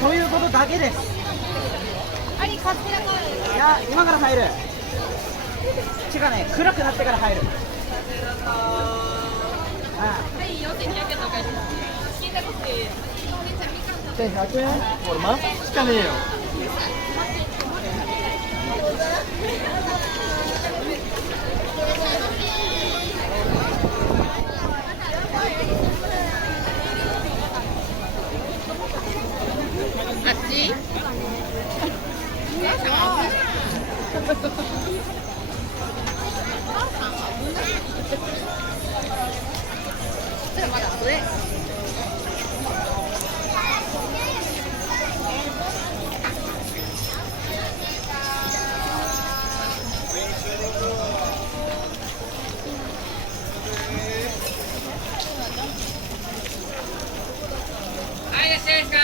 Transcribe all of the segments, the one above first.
ということだけです。いや、今から入る。違うね、暗くなってから入る。100円？俺満腹しかねえよ。あっち？それまだ後で。はい、いらっしゃいますか。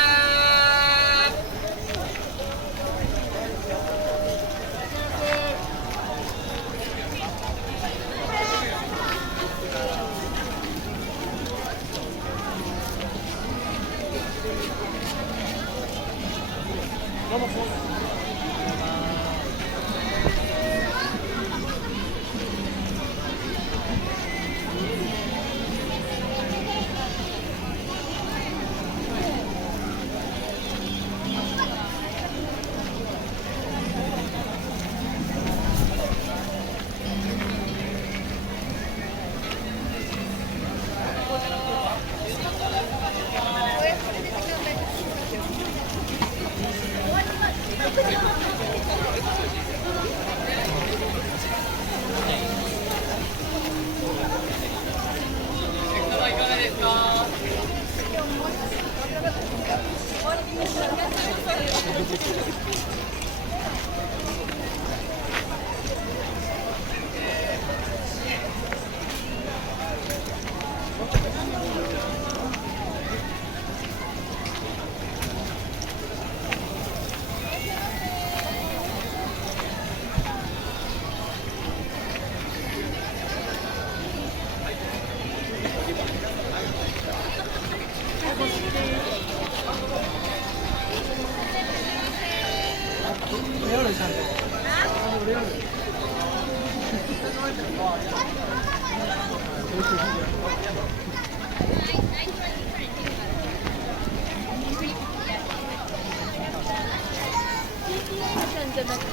じゃなくて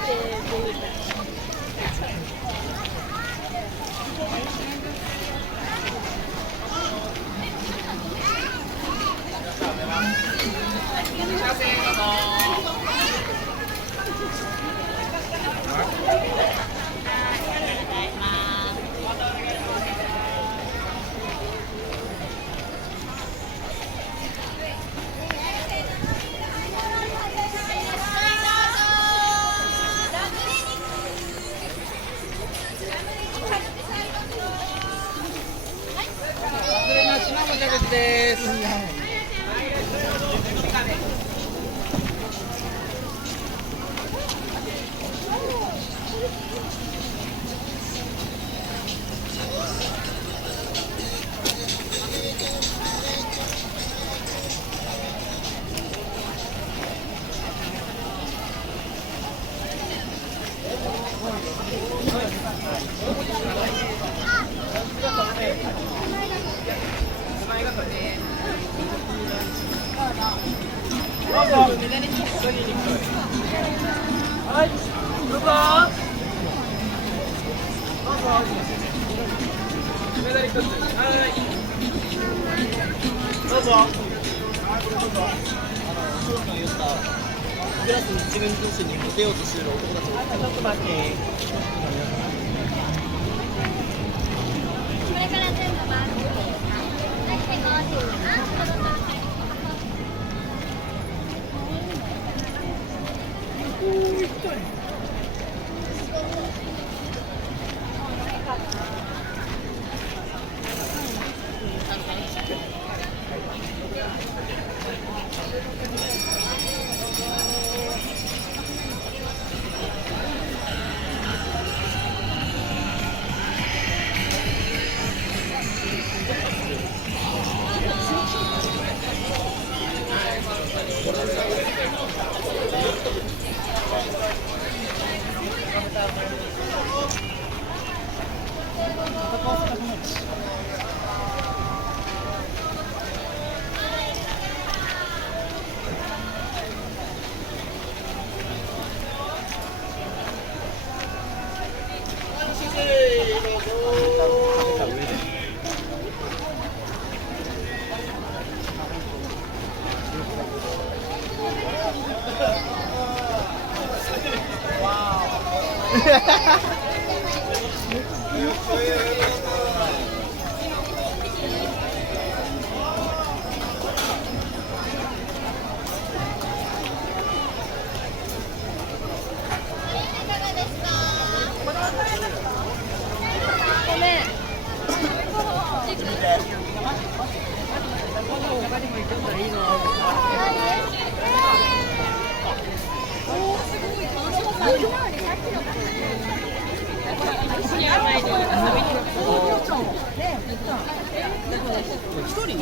です。はい、どうぞ。メダル一つ。はい。どうぞ。どうぞ。商品を言ったクラスに自分自身にモテようとしている男たち。ちょっと待って。これから全部回って。はい、こうして。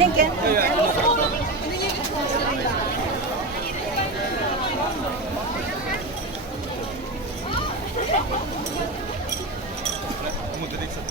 偏見。もう出てきちゃった。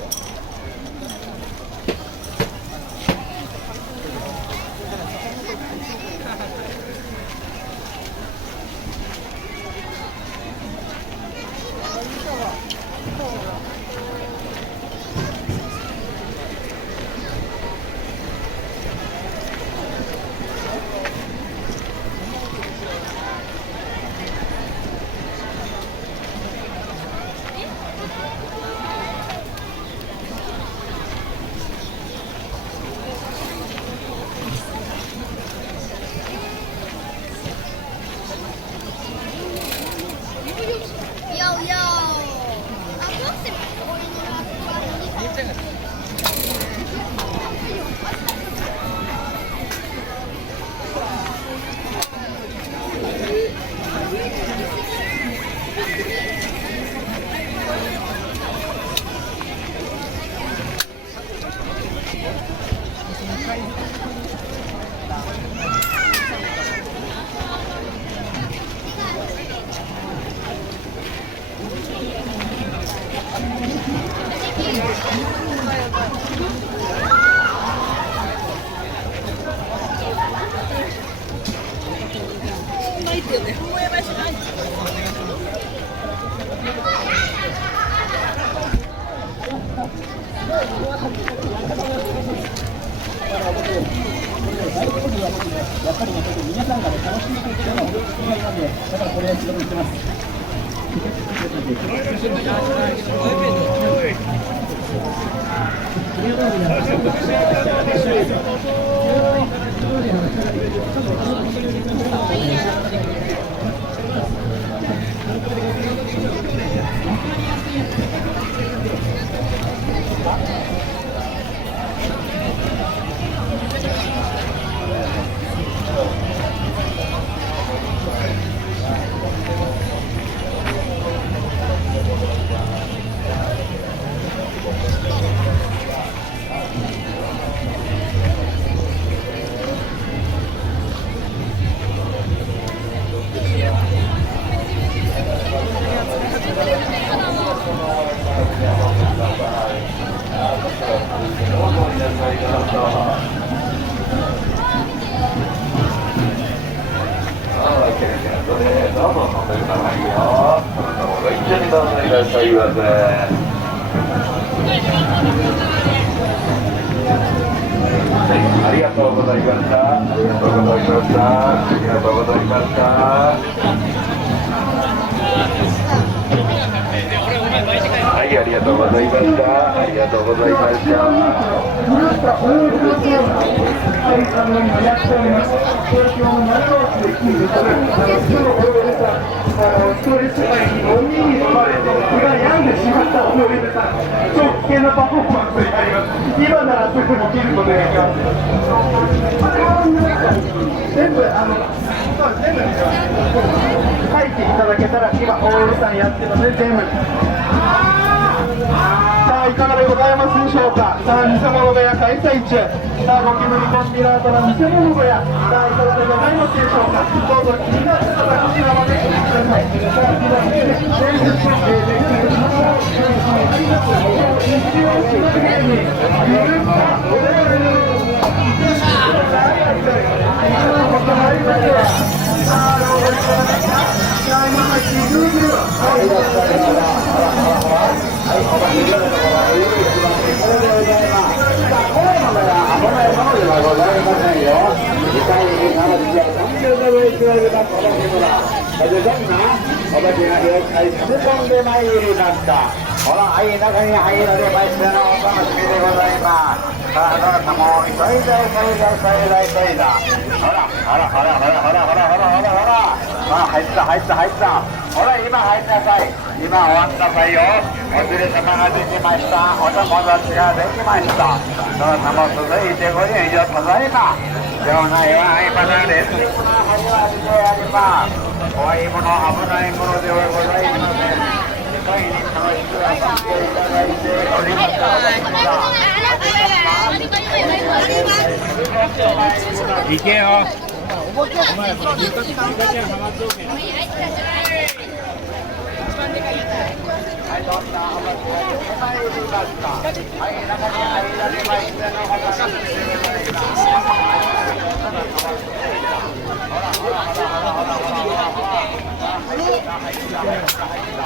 やっぱりね、皆さんがね、楽しんでくれてるありがとうございました。ありがとうございました。ありがとうございました。はい、ありがとうございました。ありがとうございました。ストレスに鬼に飲まれて気が病んでしまった思い出さん、超危険なパフォーマンスになります。今ならすぐに切ることができます。全部書いていただけたら、今大江さんやってるので全部。さあ、いかがでございますでしょうか。さあ、偽物小屋開催中。さあ、ゴキブリコンピラートの偽物小屋。さあ、いかがでございますでしょうか。どうぞ気になった方、こちらまで来てください。さあ、お化けが了解詰め込んでまいりました。ほら、はい、中に入られましたのお楽しみでございます。さあ、どなたも急いだ急いだ急いだ。ほら、ほら、ほら、ほら、ほら、ほら、ほら、ほら、ほら。あ、入った、入った、入った。ほら、今入りなさい。今終わんなさいよ。お連れ様ができました。お友達ができました。どなたも続いてご入場ただいま。場内は今だレスリングの始まりであります。怖いもの、危ないものではございません。世界に楽しく遊んでいただいております。行けよ。お前、これ、ゆかちゃんハマっとけ。はい、どんなお祭りが参りました。はい、中に入られましてのお楽しみでございます。ほらほらほらほらほらほらほらほら。入った入った入った入った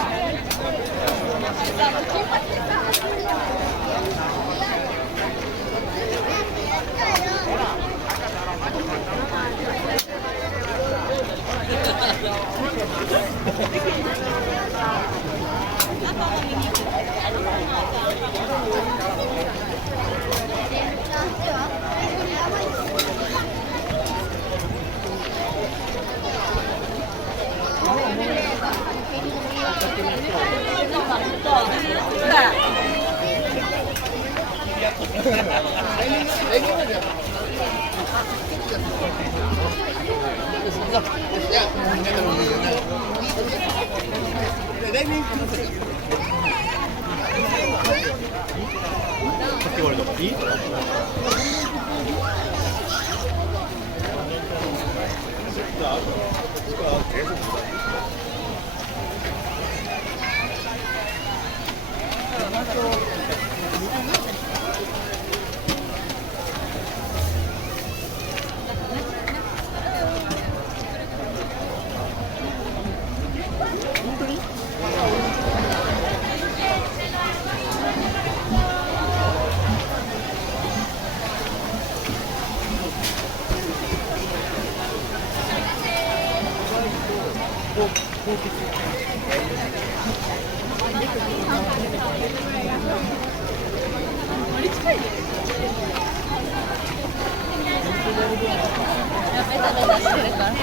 ベタベタしてるから。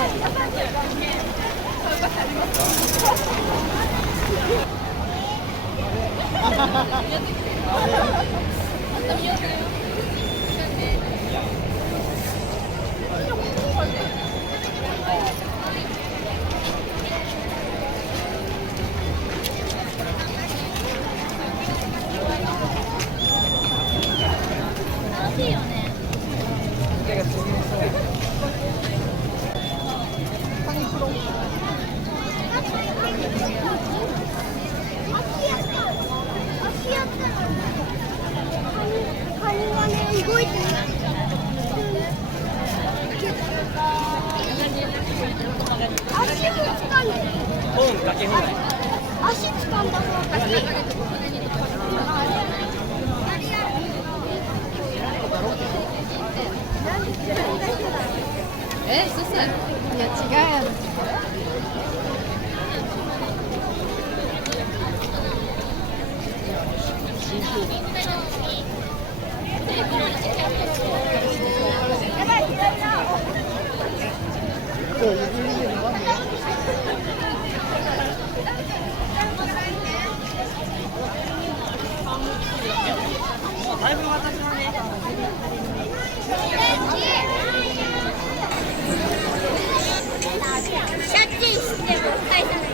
楽しいよね。カニがね、動いてる。足も掴んでる。本かけ放題。足掴んだ方がいい。すす。いや違うやろ。だいぶ私はね。借金しても返さない。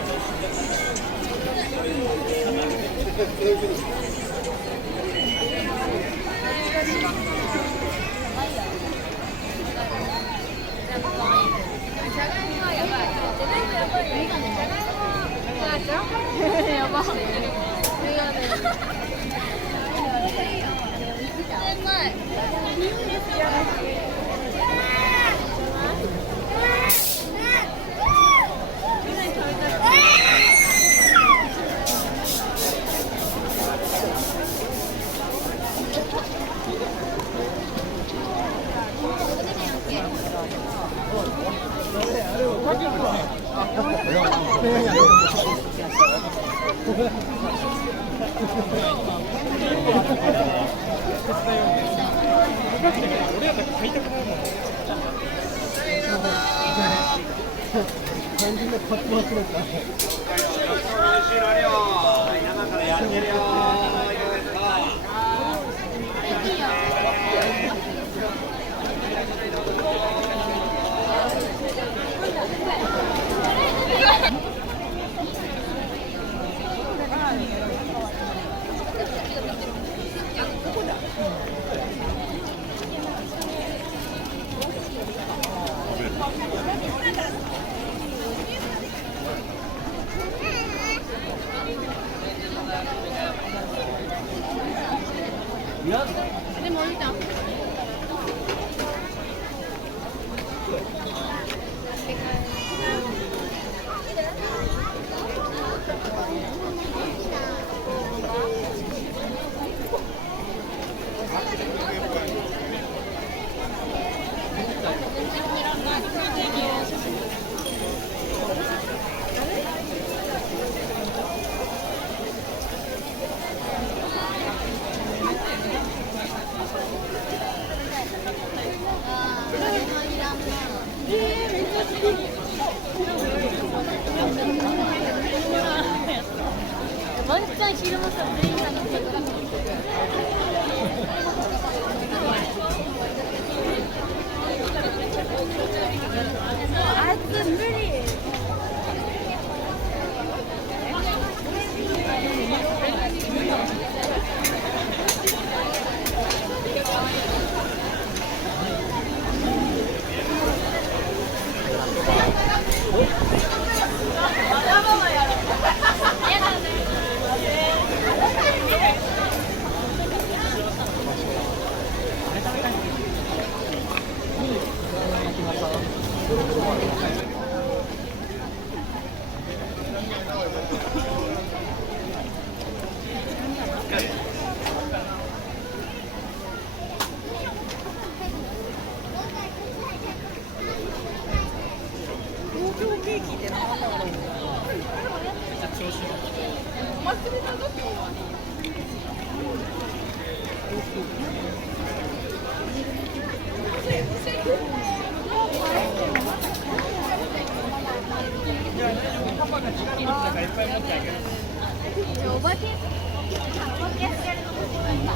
やば。でも降りた。ワンちゃん昼間さ全員さんの手がお化けやってやるのもすごいんだ。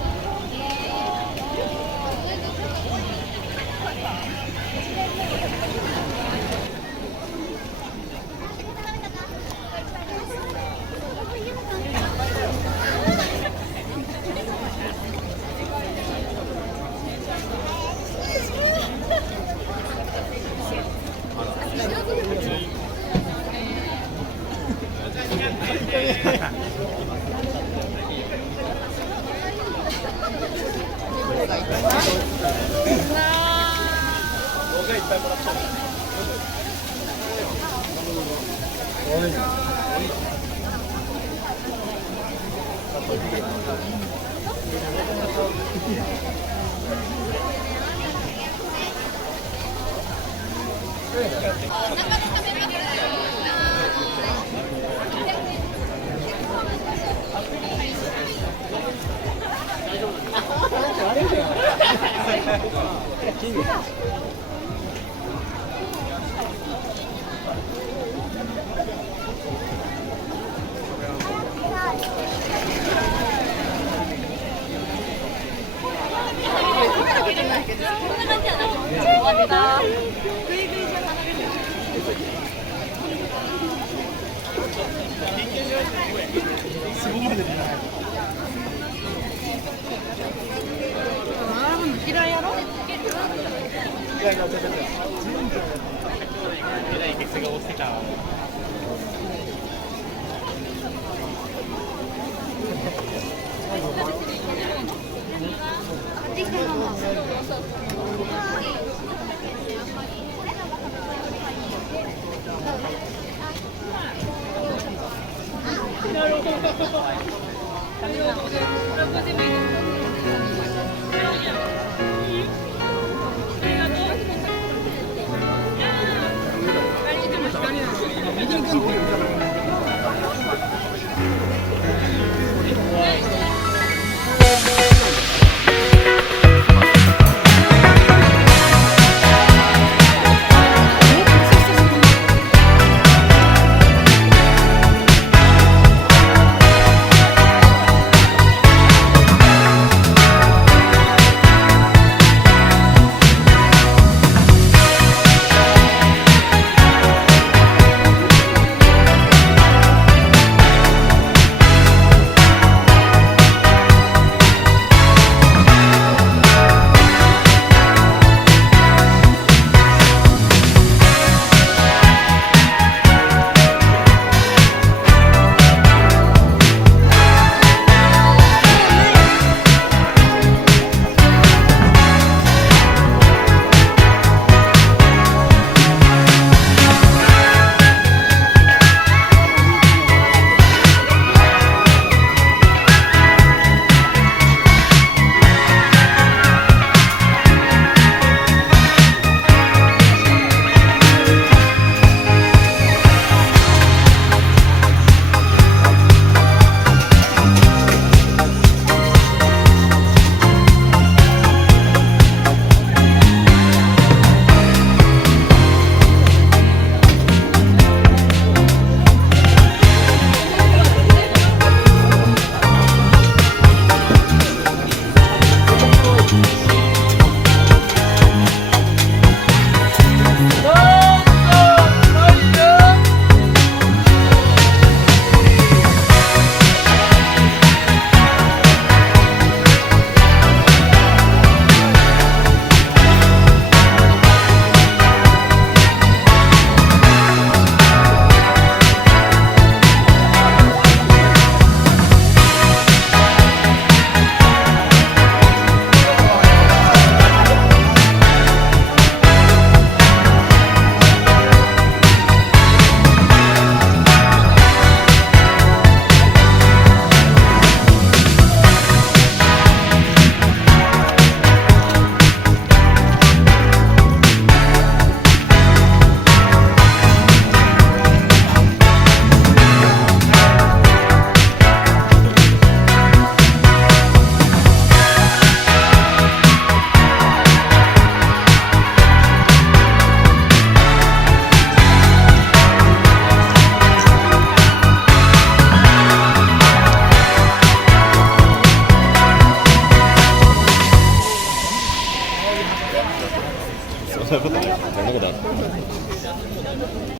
そういうことない。そんなことある。